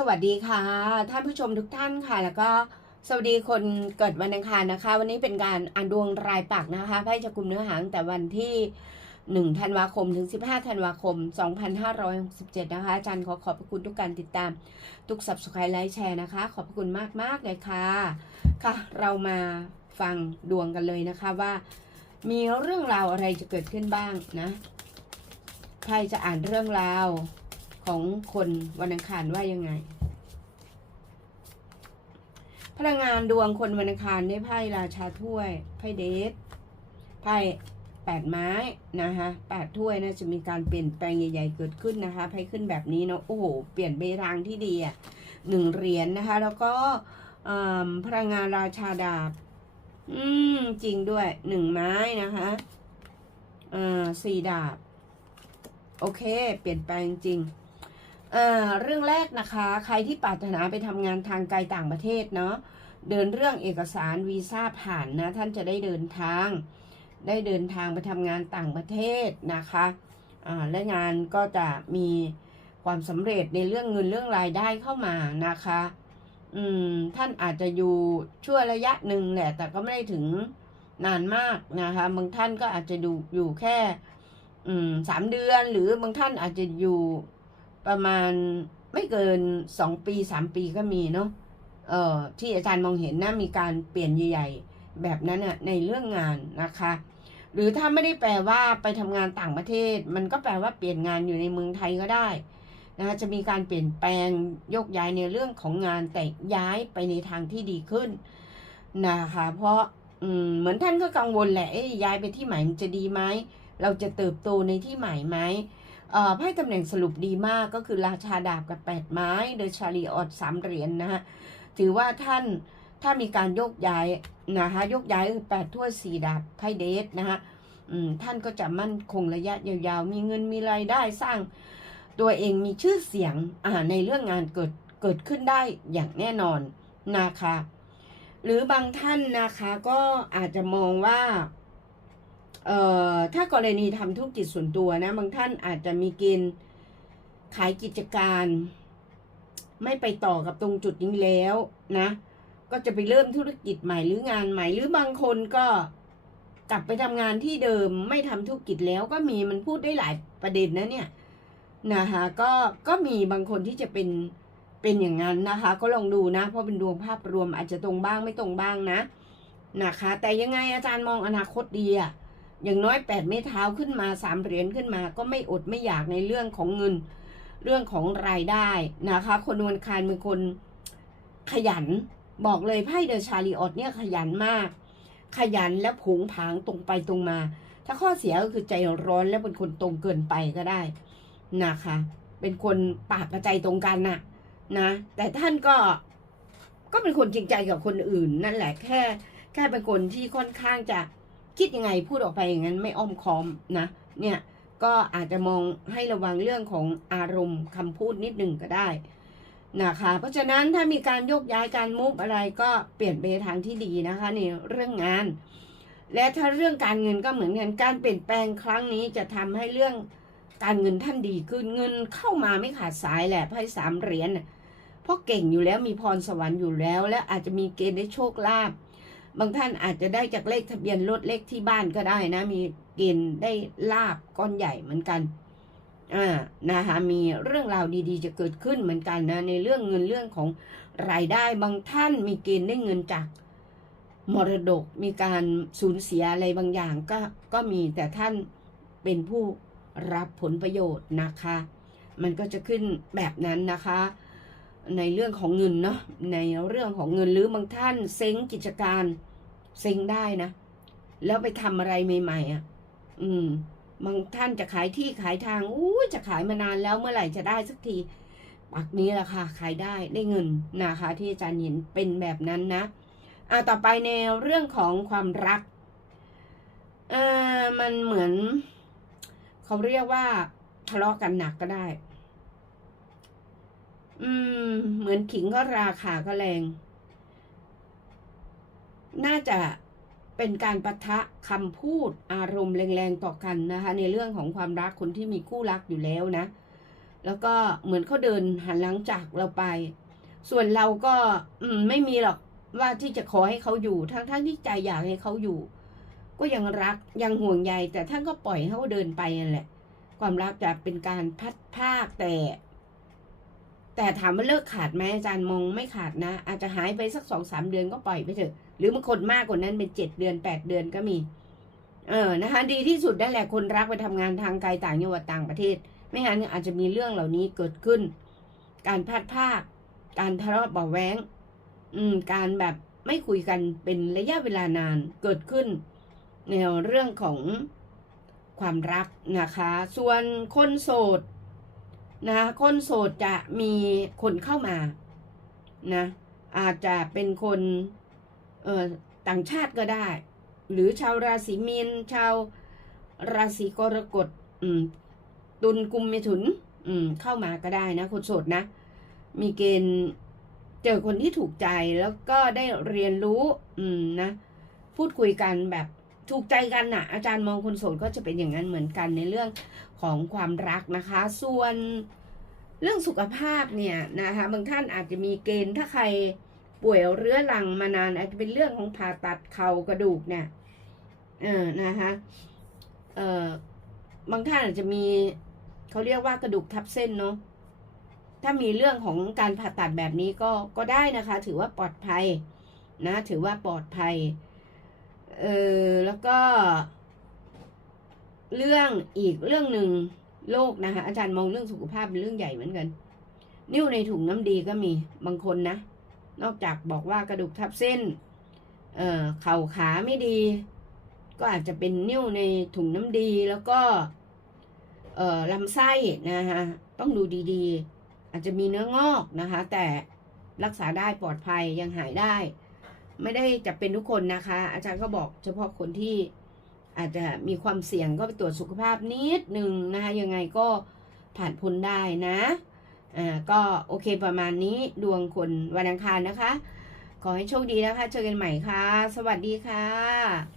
สวัสดีค่ะ ท่านผู้ชมทุกท่านค่ะ แล้วก็สวัสดีคนเกิดวันอังคารนะคะ วันนี้เป็นการอ่านดวงรายปักนะคะไพ่จะกลุ่มเนื้อหาตั้งแต่วันที่1ธันวาคมถึง 15ธันวาคม 2567 นะคะ อาจารย์ขอขอบพระคุณทุกการติดตาม ทุก subscribe ไลค์แชร์นะคะ ขอบพระคุณมากมากเลยค่ะ ค่ะ เรามาฟังดวงกันเลยนะคะว่า มีเรื่องราวอะไรจะเกิดขึ้นบ้างนะไพ่จะอ่านเรื่องราว ของคนวันอังคารว่ายังไง พลังงานดวงคนวันอังคารได้ไพ่ราชาถ้วยไพ่เดทไพ่แปดไม้นะคะแปดถ้วยนะจะมีการเปลี่ยนแปลงใหญ่ๆเกิดขึ้นนะคะไพ่ขึ้นแบบนี้เนาะโอ้โหเปลี่ยนไปทางที่ดีอะหนึ่งเหรียญนนะคะ แล้วก็อ่าพลังงานราชาดาบ อืม จริงด้วยหนึ่งไม้นะคะอ่าสี่ดาบ โอเค เปลี่ยนแปลงจริง เรื่องแรกนะคะ ใครที่ปรารถนาไปทำงานทางไกลต่างประเทศเนาะเดินเรื่องเอกสารวีซ่าผ่านนะ ท่านจะได้เดินทาง ได้เดินทางไปทำงานต่างประเทศนะคะและงานก็จะมีความสำเร็จในเรื่องเงินเรื่องรายได้เข้ามานะคะ อืมท่านอาจจะอยู่ชั่วระยะหนึ่งแหละ แต่ก็ไม่ได้ถึงนานมากนะคะ บางท่านก็อาจจะดูอยู่แค่ อืมสามเดือน หรือบางท่านอาจจะอยู่ ประมาณไม่เกินสองปีสามปีก็มีเนาะเอ่อที่อาจารย์มองเห็นนะมีการเปลี่ยนใหญ่ ๆ แบบนั้นน่ะในเรื่องงานนะคะ หรือถ้าไม่ได้แปลว่าไปทำงานต่างประเทศ มันก็แปลว่าเปลี่ยนงานอยู่ในเมืองไทยก็ได้นะคะจะมีการเปลี่ยนแปลงโยกย้ายในเรื่องของงานแต่ย้ายไปในทางที่ดีขึ้นนะคะ เพราะอืมเหมือนท่านก็กังวลแหละย้ายไปที่ใหม่มันจะดีไหมเราจะเติบโตในที่ใหม่ไหม ไพ่ตำแหน่งสรุปดีมากก็คือราชาดาบกับแปดไม้เดชาลีออดสามเหรียญนนะฮะถือว่าท่านถ้ามีการโยกย้ายนะคะโยกย้ายคือแปดถ้วยสี่ดาบไพ่เดทนะคะท่านก็จะมั่นคงระยะยาวๆ มีเงินมีรายได้สร้างตัวเองมีชื่อเสียงในเรื่องงานเกิดเกิดขึ้นได้อย่างแน่นอนนะคะ หรือบางท่านนะคะก็อาจจะมองว่า เอ่อถ้ากรณีทำธุรกิจส่วนตัวนะ บางท่านอาจจะมีเกณฑ์ขายกิจการ ไม่ไปต่อกับตรงจุดนี้แล้วนะ ก็จะไปเริ่มธุรกิจใหม่หรืองานใหม่หรือบางคนก็กลับไปทำงานที่เดิมไม่ทำธุรกิจแล้วก็มีมันพูดได้หลายประเด็นนะเนี่ยนะคะก็ก็มีบางคนที่จะเป็นเป็นอย่างนั้นนะคะ ก็ลองดูนะ เพราะเป็นดวงภาพรวมอาจจะตรงบ้างไม่ตรงบ้างนะนะคะ แต่ยังไงอาจารย์มองอนาคตดีอะ อย่างน้อยแปดเมตรเท้าขึ้นมาสามเหรียญขึ้นมา ก็ไม่อดไม่อยากในเรื่องของเงิน เรื่องของรายได้นะคะ คนวันคารเป็นคนขยัน บอกเลยไพ่เดอะชาลีออดเนี่ยขยันมาก ขยันและผงผางตรงไปตรงมา ถ้าข้อเสียก็คือใจร้อนและเป็นคนตรงเกินไปก็ได้นะคะ เป็นคนปากกระใจตรงกันน่ะนะ แต่ท่านก็ก็เป็นคนจริงใจกับคนอื่นนั่นแหละแค่แค่เป็นคนที่ค่อนข้างจะ คิดยังไงพูดออกไปอย่างนั้นไม่อ้อมค้อมนะ เนี่ยก็อาจจะมองให้ระวังเรื่องของอารมณ์คำพูดนิดหนึ่งก็ได้นะคะเพราะฉะนั้นถ้ามีการโยกย้ายการมุฟอะไรก็เปลี่ยนไปทางที่ดีนะคะในเรื่องงาน และถ้าเรื่องการเงินก็เหมือนกันการเปลี่ยนแปลงครั้งนี้จะทำให้เรื่องการเงินท่านดีขึ้นเงินเข้ามาไม่ขาดสายแหละไพ่สามเหรียญเพราะเก่งอยู่แล้วมีพรสวรรค์อยู่แล้ว และอาจจะมีเกณฑ์ได้โชคลาภ บางท่านอาจจะได้จากเลขทะเบียนรถเลขที่บ้านก็ได้นะ มีเกณฑ์ได้ลาบก้อนใหญ่เหมือนกันอ่านะคะมีเรื่องราวดีๆ จะเกิดขึ้นเหมือนกันนะในเรื่องเงินเรื่องของรายได้บางท่านมีเกณฑ์ได้เงินจากมรดกมีการสูญเสียอะไรบางอย่างก็ก็มีแต่ท่านเป็นผู้รับผลประโยชน์นะคะ มันก็จะขึ้นแบบนั้นนะคะ ในเรื่องของเงินเนาะในเรื่องของเงินหรือบางท่านเซ้งกิจการ เซ็งได้นะ แล้วไปทำอะไรใหม่ๆอะ อืมบางท่านจะขายที่ขายทางอู้จะขายมานานแล้วเมื่อไหร่จะได้สักที ปักนี้แหละค่ะ ขายได้ได้เงินนะคะที่อาจารย์เห็นเป็นแบบนั้นนะอ่าต่อไปในเรื่องของความรักเอ่อมันเหมือน เขาเรียกว่าทะเลาะกันหนักก็ได้ อืม เหมือนขิงก็ราคาก็แรง น่าจะเป็นการประทะคำพูดอารมณ์แรงๆต่อกันนะคะ ในเรื่องของความรักคนที่มีคู่รักอยู่แล้วนะ แล้วก็เหมือนเขาเดินหันหลังจากเราไป ส่วนเราก็อไม่มีหรอกว่าที่จะขอให้เขาอยู่ทั้งทั้งที่ใจอยากให้เขาอยู่ ก็ยังรักยังห่วงใยแต่ท่านก็ปล่อยให้เขาเดินไปนั่นแหละ ความรักจะเป็นการพัดภาคแต่ แต่ถามว่าเลิกขาดไหมอาจารย์มองไม่ขาดนะ อาจจะหายไปสักสองสามเดือนก็ปล่อยไปเถอะ หรือบางคนมากกว่านั้นเป็นเจ็ดเดือนแปดเดือนก็มี เออนะคะ ดีที่สุดนั่นแหละคนรักไปทำงานทางไกลต่างจังหวัดต่างประเทศ ไม่งั้นอาจจะมีเรื่องเหล่านี้เกิดขึ้น การพัดภาค การทะเลาะเบาะแว้งอืม การแบบไม่คุยกันเป็นระยะเวลานานเกิดขึ้น ในเรื่องของความรักนะคะ ส่วนคนโสด นะคนโสดจะมีคนเข้ามานะอาจจะเป็นคนเอ่อต่างชาติก็ได้ หรือชาวราศีมีนชาวราศีกรกฎอืมตุลกุมเมถุนอืมเข้ามาก็ได้นะ คนโสดนะ มีเกณฑ์เจอคนที่ถูกใจแล้วก็ได้เรียนรู้อืมนะพูดคุยกันแบบ ถูกใจกันน่ะ อาจารย์มองคนโสดก็จะเป็นอย่างนั้นเหมือนกันในเรื่องของความรักนะคะ ส่วนเรื่องสุขภาพเนี่ยนะคะบางท่านอาจจะมีเกณฑ์ถ้าใครป่วยเรื้อรังมานาน อาจจะเป็นเรื่องของผ่าตัดเข่ากระดูกเนี่ยเออนะคะเออบางท่านอาจจะมีเขาเรียกว่ากระดูกทับเส้นเนาะถ้ามีเรื่องของการผ่าตัดแบบนี้ก็ก็ได้นะคะ ถือว่าปลอดภัยนะ ถือว่าปลอดภัย เออแล้วก็ เรื่องอีกเรื่องหนึ่งโรคนะคะ อาจารย์มองเรื่องสุขภาพเป็นเรื่องใหญ่เหมือนกัน นิ้วในถุงน้ำดีก็มีบางคนนะ นอกจากบอกว่ากระดูกทับเส้น เอ่อเข่าขาไม่ดี ก็อาจจะเป็นนิ้วในถุงน้ำดีแล้วก็ เอ่อลำไส้นะคะต้องดูดีๆ อาจจะมีเนื้องอกนะคะ แต่รักษาได้ปลอดภัยยังหายได้ ไม่ได้จะเป็นทุกคนนะคะ อาจารย์ก็บอกเฉพาะคนที่อาจจะมีความเสี่ยงก็ไปตรวจสุขภาพนิดหนึ่งนะคะ ยังไงก็ผ่านพ้นได้นะอ่าก็โอเคประมาณนี้ดวงคนวันอังคารนะคะ ขอให้โชคดีนะคะ เจอกันใหม่ค่ะ สวัสดีค่ะ